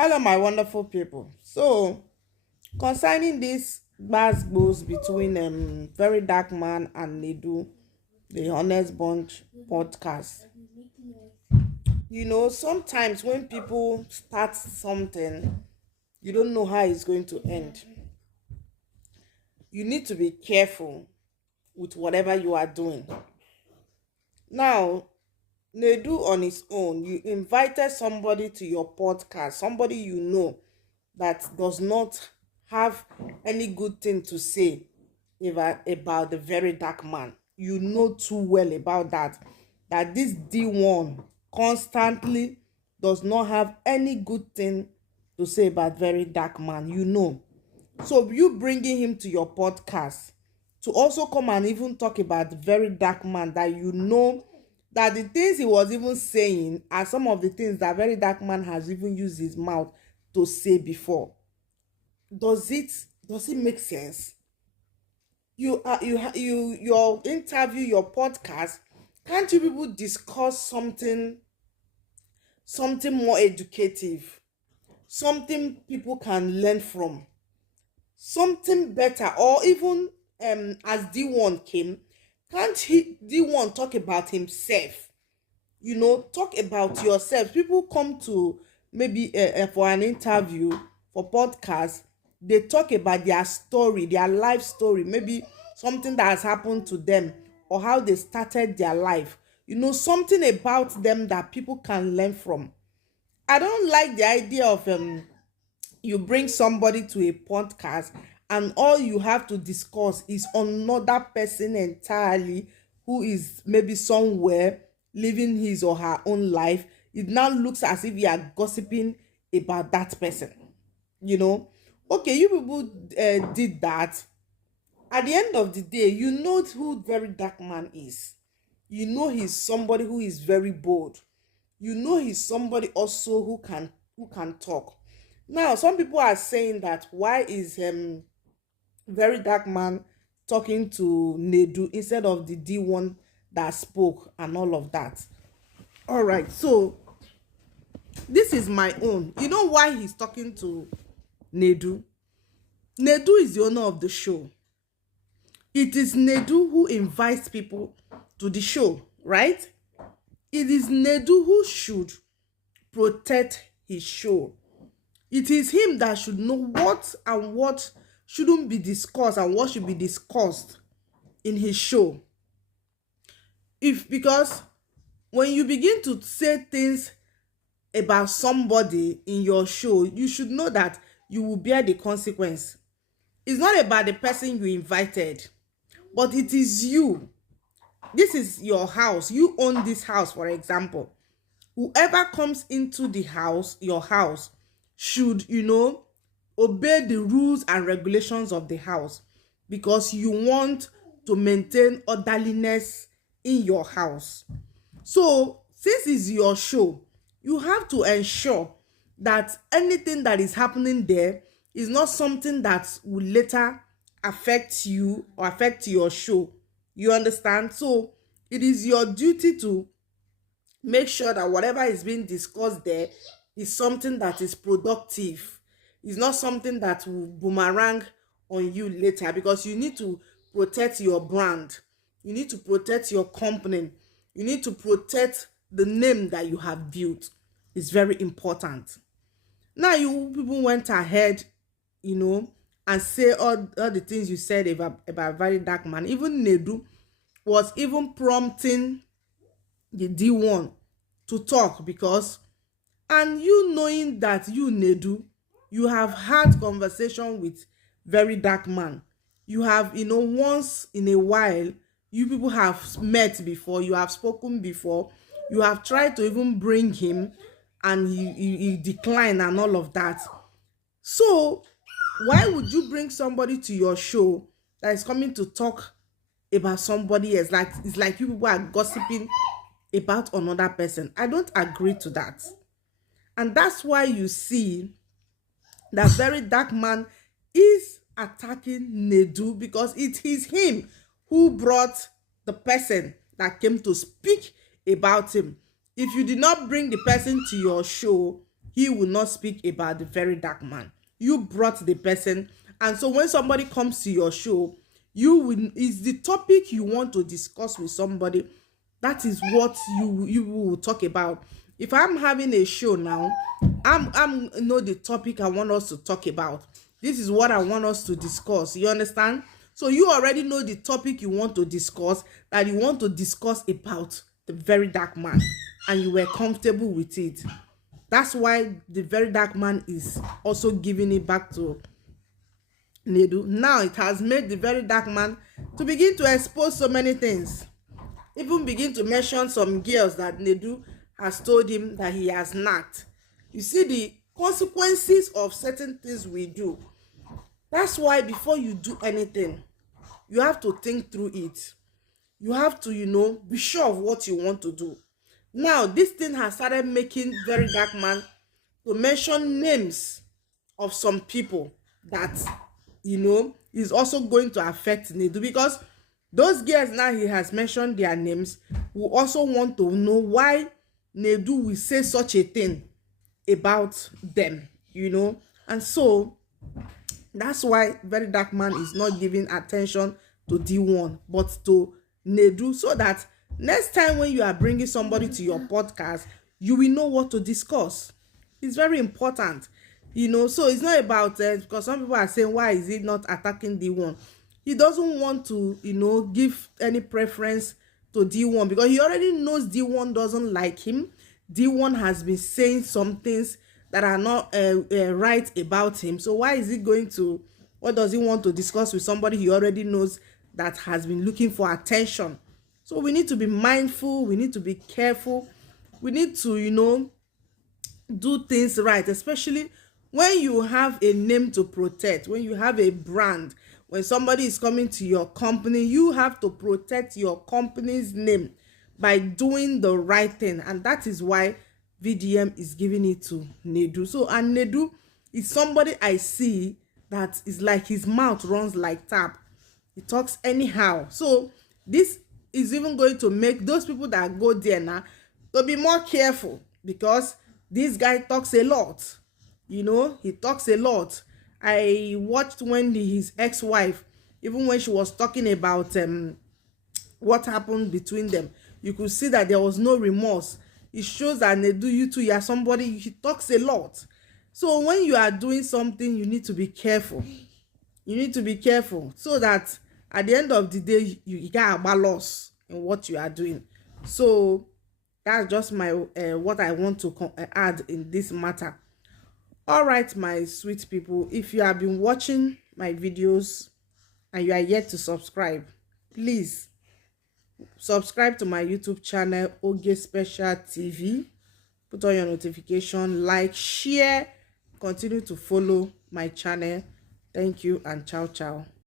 Hello, my wonderful people. So, concerning this gbas between Very Dark Man and Nedu, the Honest Bunch podcast, sometimes when people start something, you don't know how it's going to end. You need to be careful with whatever you are doing. Now, Nedu on his own, you invited somebody to your podcast, somebody you know that does not have any good thing to say about the Very Dark Man. You know too well about that this D1 constantly does not have any good thing to say about Very Dark Man. So you bringing him to your podcast to also come and even talk about the Very Dark Man, that that the things he was even saying are some of the things that Very Dark Man has even used his mouth to say before. Does it make sense? Your interview, your podcast, can't you people discuss something more educative, something people can learn from, something better? Or even as D1 came, can't he D1 talk about himself? Talk about yourself. People come to maybe for an interview, for podcast, they talk about their story, their life story, maybe something that has happened to them, or how they started their life. Something about them that people can learn from. I don't like the idea of you bring somebody to a podcast and all you have to discuss is another person entirely, who is maybe somewhere living his or her own life. It now looks as if you are gossiping about that person. you know okay, you people did that. At the end of the day, you know who Very Dark Man is. He's somebody who is very bold. He's somebody also who can talk. Now, some people are saying that why is Very Dark Man talking to Nedu instead of the D1 that spoke and all of that. All right, so this is my own. You know why he's talking to Nedu? Nedu is the owner of the show. It is Nedu who invites people to the show, right? It is Nedu who should protect his show. It is him that should know what and what shouldn't be discussed and what should be discussed in his show. Because when you begin to say things about somebody in your show, you should know that you will bear the consequence. It's not about the person you invited, but it is you. This is your house. You own this house, for example. Whoever comes into the house, your house, should, obey the rules and regulations of the house, because you want to maintain orderliness in your house. So, since it's your show, you have to ensure that anything that is happening there is not something that will later affect you or affect your show. You understand? So, it is your duty to make sure that whatever is being discussed there is something that is productive. It's not something that will boomerang on you later, because you need to protect your brand. You need to protect your company. You need to protect the name that you have built. It's very important. Now, you people went ahead, and say all the things you said about Very Dark Man. Even Nedu was even prompting the D1 to talk, because, and knowing that you, Nedu, you have had conversation with Very Dark Man. You have, once in a while, you people have met before, you have spoken before, you have tried to even bring him, and he declined and all of that. So why would you bring somebody to your show that is coming to talk about somebody else? Like, it's like you people are gossiping about another person. I don't agree to that. And that's why you see that Very Dark Man is attacking Nedu, because it is him who brought the person that came to speak about him. If you did not bring the person to your show, he will not speak about the very dark man. You brought the person, and so when somebody comes to your show, you will, is the topic you want to discuss with somebody, that is what you will talk about. If I'm having a show now, I'm know the topic I want us to talk about. This is what I want us to discuss. You understand? So you already know the topic you want to discuss, that you want to discuss about the very dark man, and you were comfortable with it. That's why the very dark man is also giving it back to Nedu. Now it has made the very dark man to begin to expose so many things, even begin to mention some girls that Nedu has told him that he has not. You see the consequences of certain things we do. That's why before you do anything, you have to think through it. You have to, be sure of what you want to do. Now, this thing has started making very dark man to mention names of some people that, is also going to affect Nedu, because those girls now he has mentioned their names will also want to know why Nedu will say such a thing about them, and so that's why very dark man is not giving attention to D1 but to Nedu, so that next time when you are bringing somebody to your podcast, you will know what to discuss. It's very important, so it's not about because some people are saying, why is he not attacking D1? He doesn't want to give any preference to D1 because he already knows D1 doesn't like him. D1 has been saying some things that are not right about him. So why is he going to, what does he want to discuss with somebody he already knows that has been looking for attention? So we need to be mindful, we need to be careful, we need to do things right, especially when you have a name to protect, when you have a brand. When somebody is coming to your company, you have to protect your company's name by doing the right thing, and that is why VDM is giving it to Nedu. So, and Nedu is somebody I see that is like his mouth runs like tap. He talks anyhow. So this is even going to make those people that go there now to be more careful, because this guy talks a lot. He talks a lot. I watched when his ex-wife, even when she was talking about what happened between them, you could see that there was no remorse. It shows that Nedu, you too, you are somebody, he talks a lot. So when you are doing something, you need to be careful. You need to be careful so that at the end of the day, you get a balance in what you are doing. So that's just my what I want to add in this matter. All right, my sweet people, if you have been watching my videos and you are yet to subscribe, please subscribe to my YouTube channel, Oge Special TV. Put on your notification, like, share, continue to follow my channel. Thank you and ciao ciao.